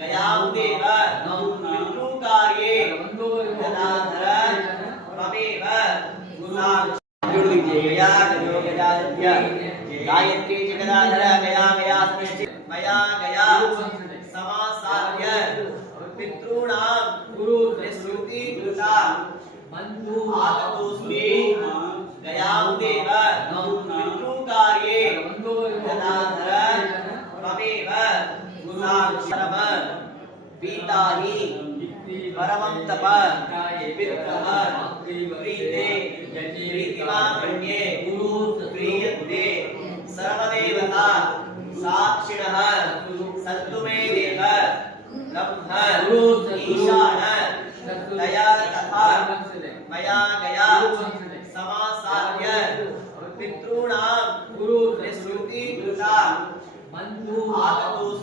गयादेव पितृकार्ये गदाधर त्वमेव गायत्री जगदाधर गया गया मया गया समासाद्य पितॄणां गुरु श्रुति कृता आगतोऽस्मि गयादेव पितृकार्ये गदाधर त्वमेव गुरुनाम पीताहि परमं तप पितृः प्रीते प्रीतिमान्ये गुरु प्रीयन्ते सर्वदेवता साक्षिणः सन्तु मे देव ब्रह्म ईशान दया तथा मया गया समासाद्य पितॄणां गुरु श्रुति कृता आगतोऽस्मि